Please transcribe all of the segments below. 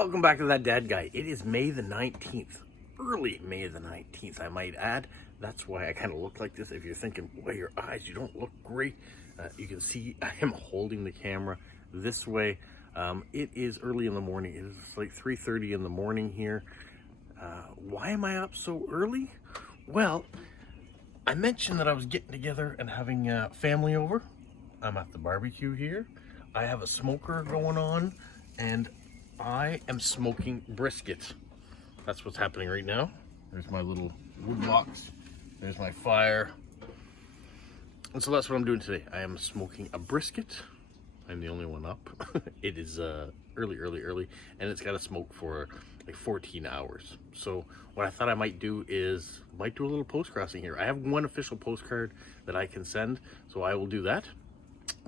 Welcome back to That Dad Guy. It is May the 19th, early May the 19th, I might add. That's why I kind of look like this. If you're thinking, boy, your eyes, you don't look great. You can see I am holding the camera this way. It is early in the morning. It is like 3:30 in the morning here. Why am I up so early? Well, I mentioned that I was getting together and having family over. I'm at the barbecue here. I have a smoker going on, and I am smoking brisket. That's what's happening right now. There's my little wood box. There's my fire. And so that's what I'm doing today. I am smoking a brisket. I'm the only one up. It is early, and it's got to smoke for like 14 hours. So what I thought I might do is do a little post crossing here. I have one official postcard that I can send, so I will do that.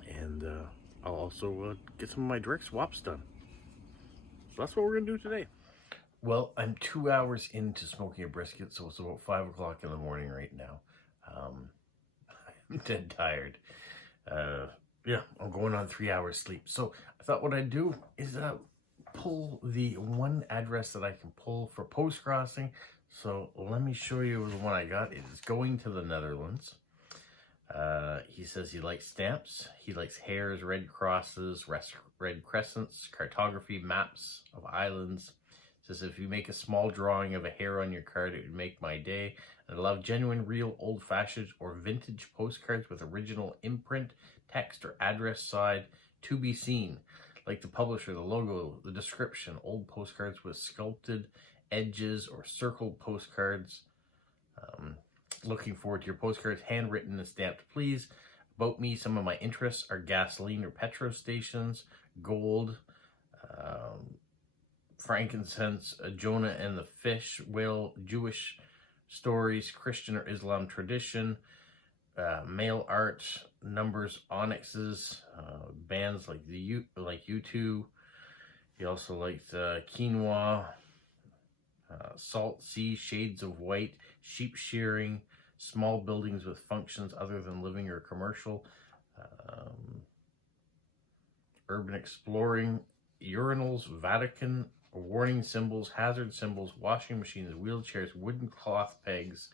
And I'll also get some of my direct swaps done. So that's what we're gonna do today. Well, I'm 2 hours into smoking a brisket, so it's about 5 o'clock in the morning right now. I'm dead tired. Yeah, I'm going on 3 hours sleep. So I thought what I'd do is pull the one address that I can pull for post crossing. So let me show you the one I got. It is going to the Netherlands. He says he likes stamps, he likes hairs, red crosses, red crescents, cartography, maps of islands. Says if you make a small drawing of a hair on your card, it would make my day. And I love genuine, real, old-fashioned or vintage postcards with original imprint, text, or address side to be seen. Like the publisher, the logo, the description, old postcards with sculpted edges or circled postcards. Looking forward to your postcards, handwritten and stamped, please. About me, some of my interests are gasoline or petrol stations, gold, frankincense, Jonah and the fish, whale, Jewish stories, Christian or Islam tradition, mail art, numbers, onyxes, bands like U2. He also likes quinoa, salt sea, shades of white, sheep shearing, small buildings with functions other than living or commercial, urban exploring, urinals, Vatican, warning symbols, hazard symbols, washing machines, wheelchairs, wooden cloth pegs,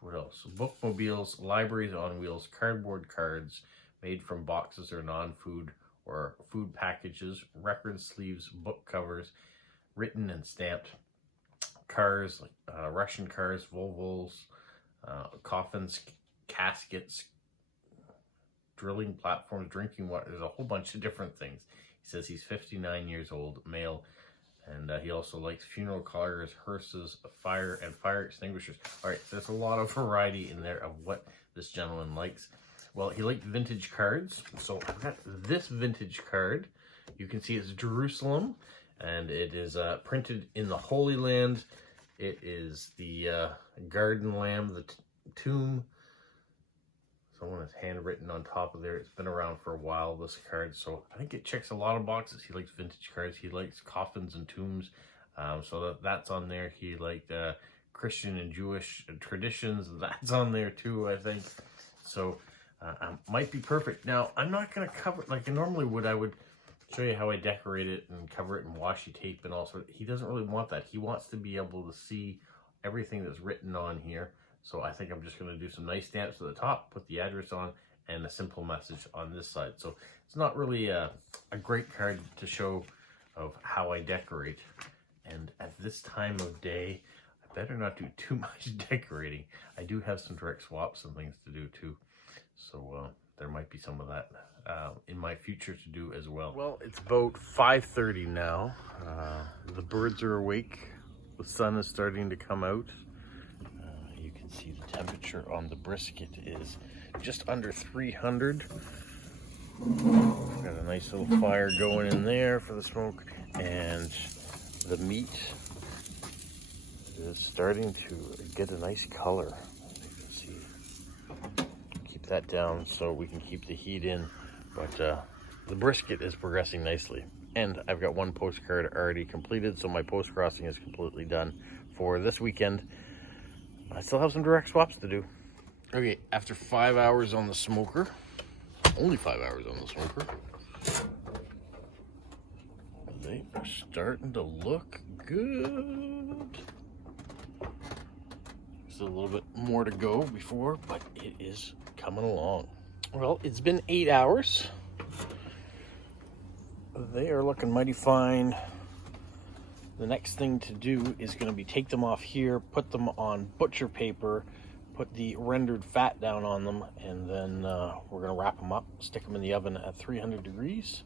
what else? Bookmobiles, libraries on wheels, cardboard cards made from boxes or non-food or food packages, record sleeves, book covers, written and stamped, cars, like Russian cars, Volvos, coffins, caskets, drilling platforms, drinking water. There's a whole bunch of different things. He says he's 59 years old, male, and he also likes funeral cars, hearses, fire extinguishers. All right, there's a lot of variety in there of what this gentleman likes. Well, he liked vintage cards, so I've got this vintage card. You can see it's Jerusalem, and it is printed in the Holy Land. It is the garden lamb, the tomb. Someone has handwritten on top of there. It's been around for a while, this card, so I think it checks a lot of boxes. He likes vintage cards. He likes coffins and tombs, so that's on there. He liked Christian and Jewish traditions. That's on there too, I think. So might be perfect. Now, I'm not going to cover it like I normally would. I would show you how I decorate it and cover it in washi tape and all sorts. He doesn't really want that. He wants to be able to see everything that's written on here. So I think I'm just going to do some nice stamps at the top, put the address on, and a simple message on this side. So it's not really a great card to show of how I decorate. And at this time of day, I better not do too much decorating. I do have some direct swaps and things to do too. So there might be some of that in my future to do as well. Well, it's about 5:30 now. The birds are awake. The sun is starting to come out. You can see the temperature on the brisket is just under 300. Got a nice little fire going in there for the smoke, and the meat is starting to get a nice color. You can see. Keep that down so we can keep the heat in. But the brisket is progressing nicely. And I've got one postcard already completed, so my post crossing is completely done for this weekend. I still have some direct swaps to do. Okay, after 5 hours on the smoker, only 5 hours on the smoker, They are starting to look good. Still a little bit more to go before, but it is coming along. Well, it's been 8 hours. They are looking mighty fine. The next thing to do is going to be take them off here, put them on butcher paper, put the rendered fat down on them, and then we're going to wrap them up, stick them in the oven at 300 degrees,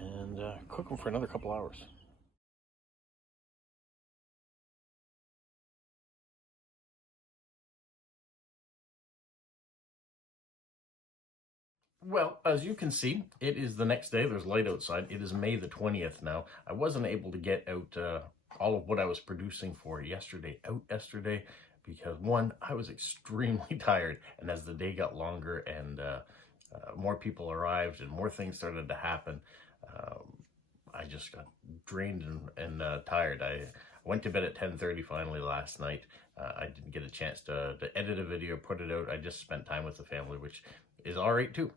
and cook them for another couple hours. Well, as you can see, it is the next day. There's light outside. It is May the 20th now. I wasn't able to get out all of what I was producing for yesterday because, one, I was extremely tired. And as the day got longer and more people arrived and more things started to happen, I just got drained and tired. I went to bed at 10:30 finally last night. I didn't get a chance to edit a video, put it out. I just spent time with the family, which is all right too.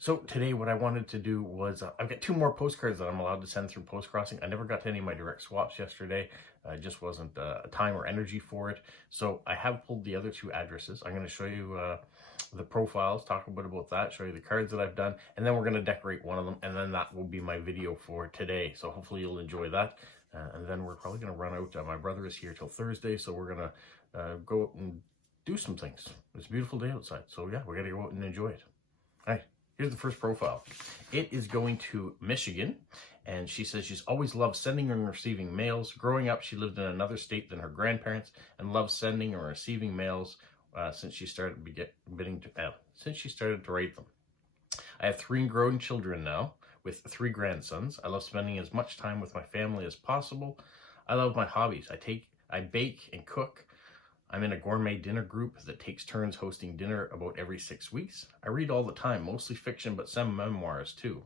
So today what I wanted to do was, I've got 2 more postcards that I'm allowed to send through Postcrossing. I never got to any of my direct swaps yesterday. Just wasn't time or energy for it. So I have pulled the other 2 addresses. I'm going to show you the profiles, talk a bit about that, show you the cards that I've done, and then we're going to decorate one of them, and then that will be my video for today. So hopefully you'll enjoy that. And then we're probably going to run out. My brother is here till Thursday, so we're going to go out and do some things. It's a beautiful day outside, so yeah, we're going to go out and enjoy it. All right, here's the first profile. It is going to Michigan, and she says she's always loved sending and receiving mails. Growing up, she lived in another state than her grandparents and loves sending and receiving mails since she started to write them. I have 3 grown children now with 3 grandsons. I love spending as much time with my family as possible. I love my hobbies. I bake and cook. I'm in a gourmet dinner group that takes turns hosting dinner about every 6 weeks. I read all the time, mostly fiction, but some memoirs too.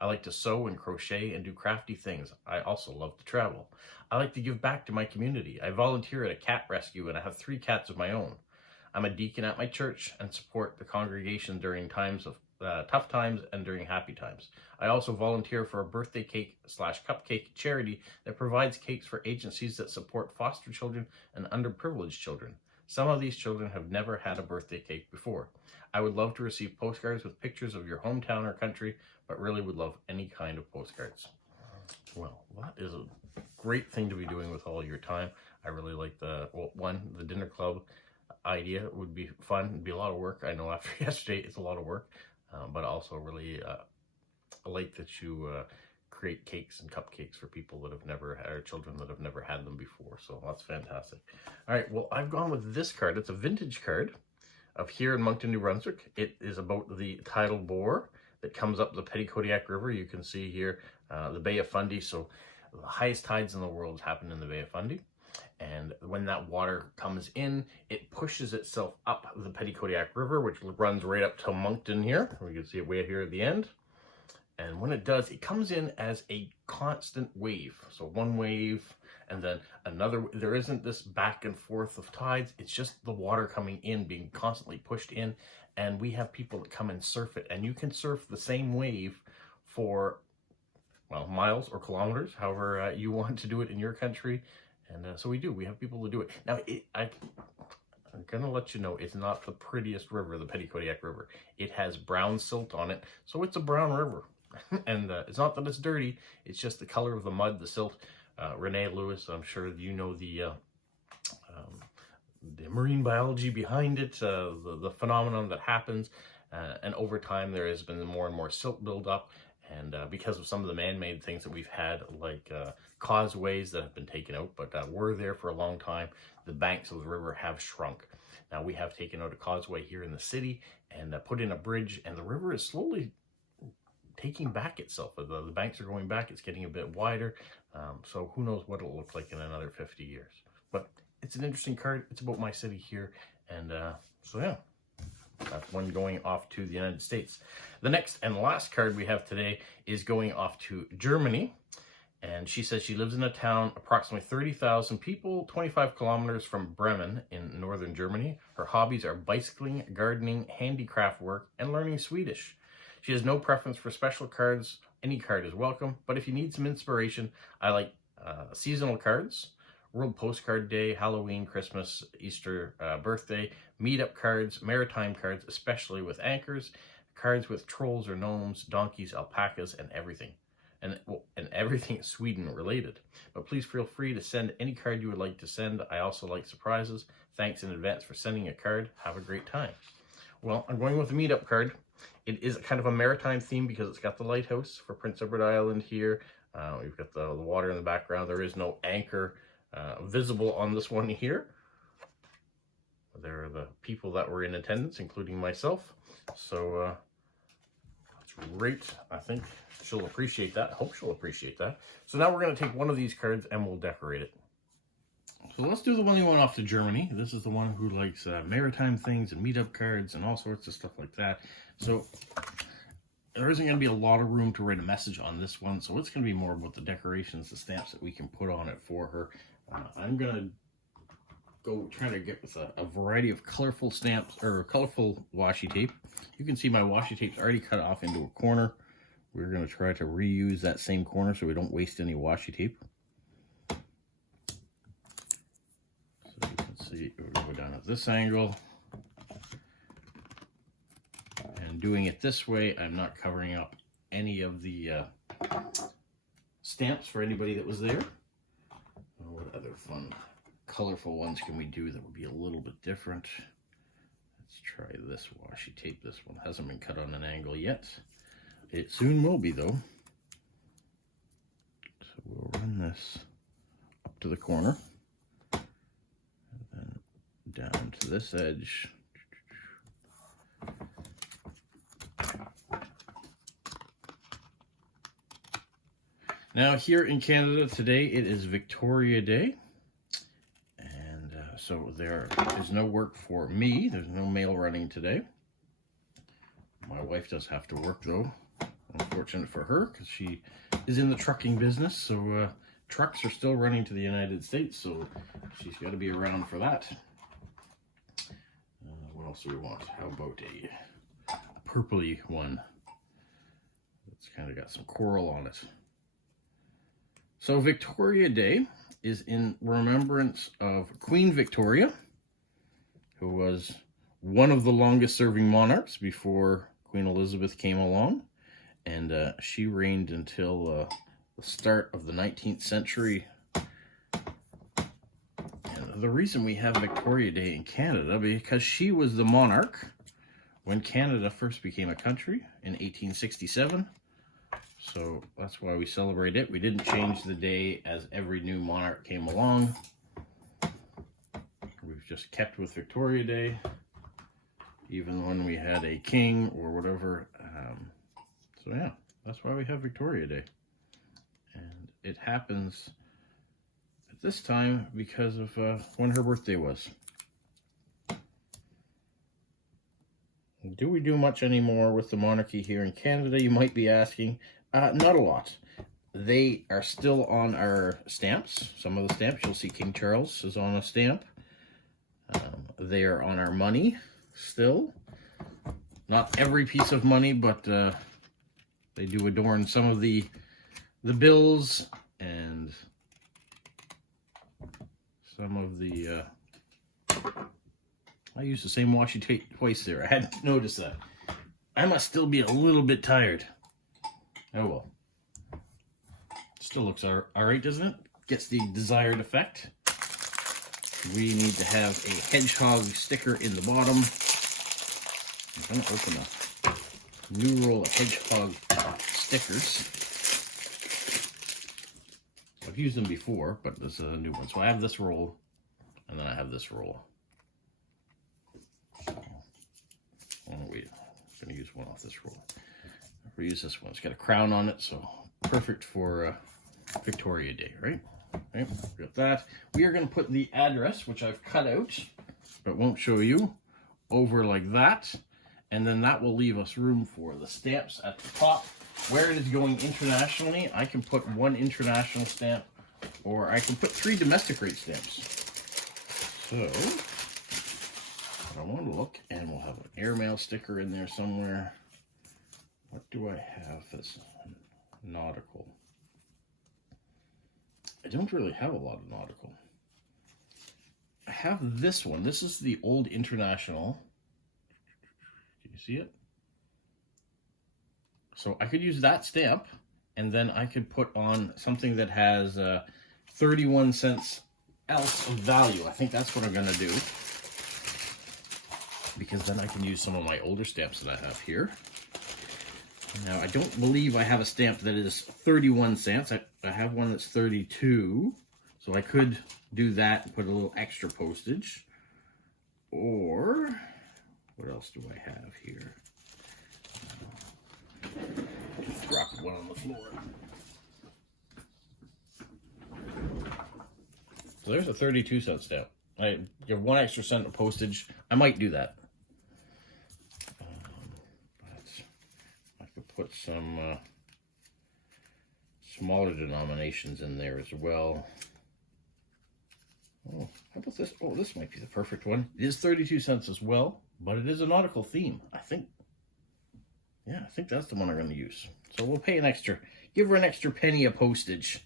I like to sew and crochet and do crafty things. I also love to travel. I like to give back to my community. I volunteer at a cat rescue and I have 3 cats of my own. I'm a deacon at my church and support the congregation during times of tough times and during happy times. I also volunteer for a birthday cake / cupcake charity that provides cakes for agencies that support foster children and underprivileged children. Some of these children have never had a birthday cake before. I would love to receive postcards with pictures of your hometown or country, but really would love any kind of postcards. Well, that is a great thing to be doing with all your time. I really like the dinner club idea. It would be fun. It'd be a lot of work. I know after yesterday it's a lot of work. But also really I like that you create cakes and cupcakes for people that have never had, or children that have never had them before. So that's fantastic. All right, well, I've gone with this card. It's a vintage card of here in Moncton, New Brunswick. It is about the tidal bore that comes up the Petitcodiac River. You can see here the Bay of Fundy. So the highest tides in the world happen in the Bay of Fundy. And when that water comes in, it pushes itself up the Petitcodiac River, which runs right up to Moncton here. We can see it way here at the end. And when it does, it comes in as a constant wave. So one wave and then another. There isn't this back and forth of tides. It's just the water coming in, being constantly pushed in. And we have people that come and surf it. And you can surf the same wave for, well, miles or kilometers, however you want to do it in your country. And so we do. We have people to do it. Now, I'm going to let you know, it's not the prettiest river, the Petitcodiac River. It has brown silt on it, so it's a brown river. And it's not that it's dirty. It's just the color of the mud, the silt. Renee Lewis, I'm sure you know the marine biology behind it, the phenomenon that happens. And over time, there has been more and more silt buildup. And because of some of the man-made things that we've had, like causeways that have been taken out, but were there for a long time, the banks of the river have shrunk. Now we have taken out a causeway here in the city and put in a bridge, and the river is slowly taking back itself. The banks are going back. It's getting a bit wider. So who knows what it'll look like in another 50 years. But it's an interesting card. It's about my city here. And so yeah. That's one going off to the United States. The next and last card we have today is going off to Germany. And she says she lives in a town approximately 30,000 people, 25 kilometers from Bremen in northern Germany. Her hobbies are bicycling, gardening, handicraft work, and learning Swedish. She has no preference for special cards any card is welcome. But if you need some inspiration, I like seasonal cards, World Postcard Day, Halloween, Christmas, Easter, birthday, meetup cards, maritime cards, especially with anchors, cards with trolls or gnomes, donkeys, alpacas, and everything. And everything Sweden related. But please feel free to send any card you would like to send. I also like surprises. Thanks in advance for sending a card. Have a great time. Well, I'm going with a meetup card. It is kind of a maritime theme because it's got the lighthouse for Prince Edward Island here. We've got the water in the background. There is no anchor visible on this one here. There are the people that were in attendance, including myself. So that's great. I think she'll appreciate that. I hope she'll appreciate that. So now we're going to take one of these cards and we'll decorate it. So let's do the one you went off to Germany. This is the one who likes maritime things and meetup cards and all sorts of stuff like that. So there isn't going to be a lot of room to write a message on this one. So it's going to be more about the decorations, the stamps that we can put on it for her. I'm going to go try to get with a variety of colorful stamps or colorful washi tape. You can see my washi tape's already cut off into a corner. We're going to try to reuse that same corner so we don't waste any washi tape. So you can see we're going to go down at this angle. And doing it this way, I'm not covering up any of the stamps for anybody that was there. What other fun colorful ones can we do that would be a little bit different? Let's try this washi tape. This one hasn't been cut on an angle yet. It soon will be though. So we'll run this up to the corner and then down to this edge. Now here in Canada today, it is Victoria Day. So there is no work for me. There's no mail running today. My wife does have to work though. Unfortunate for her because she is in the trucking business. So trucks are still running to the United States. So she's got to be around for that. What else do we want? How about a purpley one? It's kind of got some coral on it. So Victoria Day is in remembrance of Queen Victoria, who was one of the longest serving monarchs before Queen Elizabeth came along. And she reigned until the start of the 19th century. And the reason we have Victoria Day in Canada, because she was the monarch when Canada first became a country in 1867. So that's why we celebrate it. We didn't change the day as every new monarch came along. We've just kept with Victoria Day, even when we had a king or whatever. So yeah, that's why we have Victoria Day. And it happens at this time because of when her birthday was. Do we do much anymore with the monarchy here in Canada, you might be asking? Not a lot. They are still on our stamps. Some of the stamps, you'll see King Charles is on a stamp. They are on our money still. Not every piece of money, but they do adorn some of the bills and some of the... I used the same washi tape twice there. I hadn't noticed that. I must still be a little bit tired. Oh well. Still looks all right, doesn't it? Gets the desired effect. We need to have a hedgehog sticker in the bottom. I'm going to open a new roll of hedgehog stickers. I've used them before, but this is a new one. So I have this roll, and then I have this roll. Oh wait, I'm going to use one off this roll. I'll reuse this one. It's got a crown on it, so perfect for Victoria Day, right? Okay, got that. We are going to put the address, which I've cut out, but won't show you, over like that. And then that will leave us room for the stamps at the top. Where it is going internationally, I can put one international stamp, or I can put 3 domestic rate stamps. So, I want to look, and we'll have an airmail sticker in there somewhere. What do I have? This nautical. I don't really have a lot of nautical. I have this one. This is the Old International. Can you see it? So I could use that stamp, and then I could put on something that has 31 cents else of value. I think that's what I'm going to do, because then I can use some of my older stamps that I have here. Now, I don't believe I have a stamp that is 31 cents. I have one that's 32, so I could do that and put a little extra postage. Or, what else do I have here? Just dropped one on the floor. So there's a 32-cent stamp. I give 1 extra cent of postage. I might do that. But I could put some smaller denominations in there as well. Oh, how about this? Oh, this might be the perfect one. It is 32 cents as well, but it is a nautical theme, I think. Yeah, I think that's the one I'm going to use. So we'll pay an extra, give her an extra penny of postage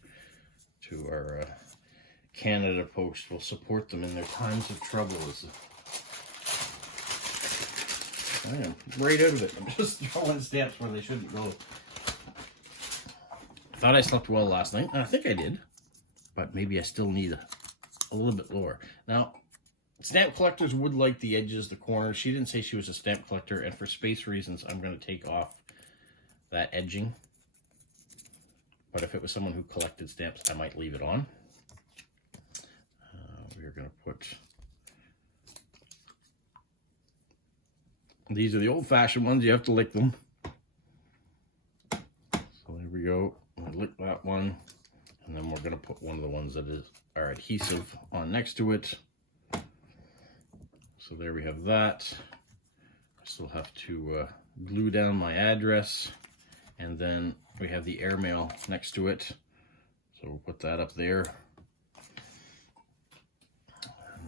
to our Canada Post. We'll support them in their times of trouble. I am right out of it. I'm just throwing stamps where they shouldn't go. Thought I slept well last night. I think I did, but maybe I still need a little bit lower. Now, stamp collectors would like the edges, the corners. She didn't say she was a stamp collector, and for space reasons, I'm going to take off that edging. But if it was someone who collected stamps, I might leave it on. We're going to put... These are the old-fashioned ones. You have to lick them. So there we go. I lick that one. And then we're going to put one of the ones that are adhesive on next to it. So there we have that. I still have to glue down my address. And then we have the airmail next to it. So we'll put that up there.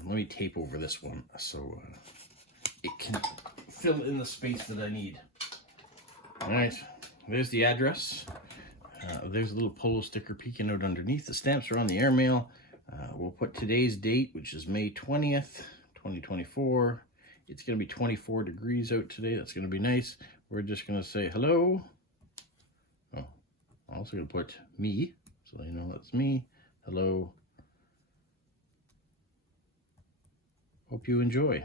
Let me tape over this one so it can fill in the space that I need. All right, there's the address. There's a little polo sticker peeking out underneath. The stamps are on the airmail. We'll put today's date, which is May 20th, 2024. It's going to be 24 degrees out today. That's going to be nice. We're just going to say hello. Oh, I'm also going to put me, so you know that's me. Hello. Hope you enjoy.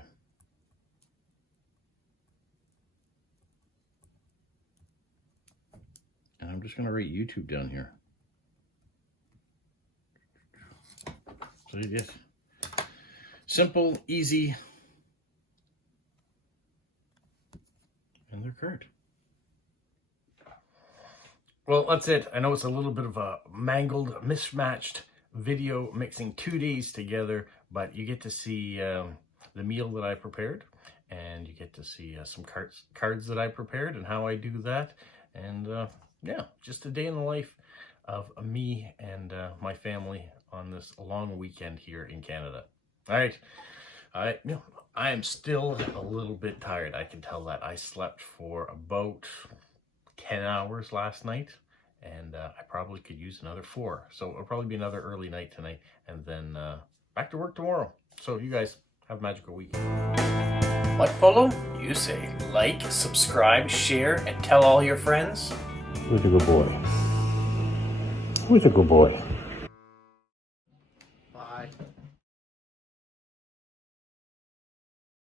And I'm just going to write YouTube down here. So yes, simple, easy, and they're current. Well, that's it. I know it's a little bit of a mangled, mismatched video mixing 2 days together, but you get to see the meal that I prepared, and you get to see some cards that I prepared and how I do that. And yeah, just a day in the life of me and my family on this long weekend here in Canada. All right, I am still a little bit tired. I can tell that. I slept for about 10 hours last night, and I probably could use another 4. So it'll probably be another early night tonight, and then back to work tomorrow. So you guys have a magical week. What, Polo? You say like, subscribe, share, and tell all your friends? Who's a good boy? Who's a good boy? Bye.